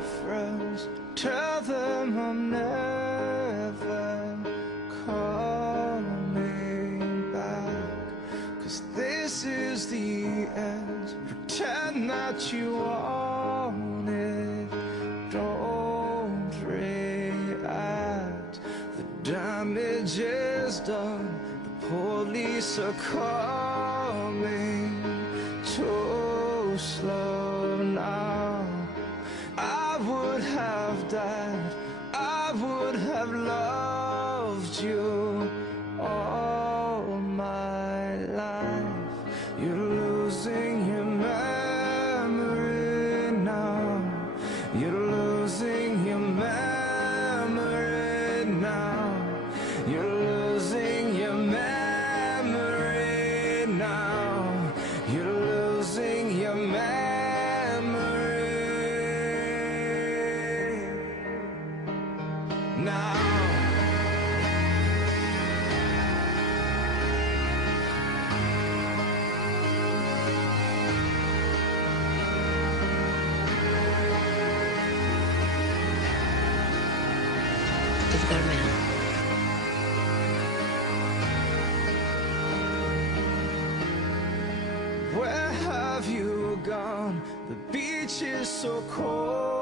friends, tell them I'm never coming back, 'cause this is the end. Pretend that you want it, don't react. The damage is done, the police are coming too slow now. I would have died, I would have loved you all my life. You're losing your memory now. You're losing your memory now. You're losing your memory now. You're losing your memory now. You've got a man. Where have you gone? The beach is so cold.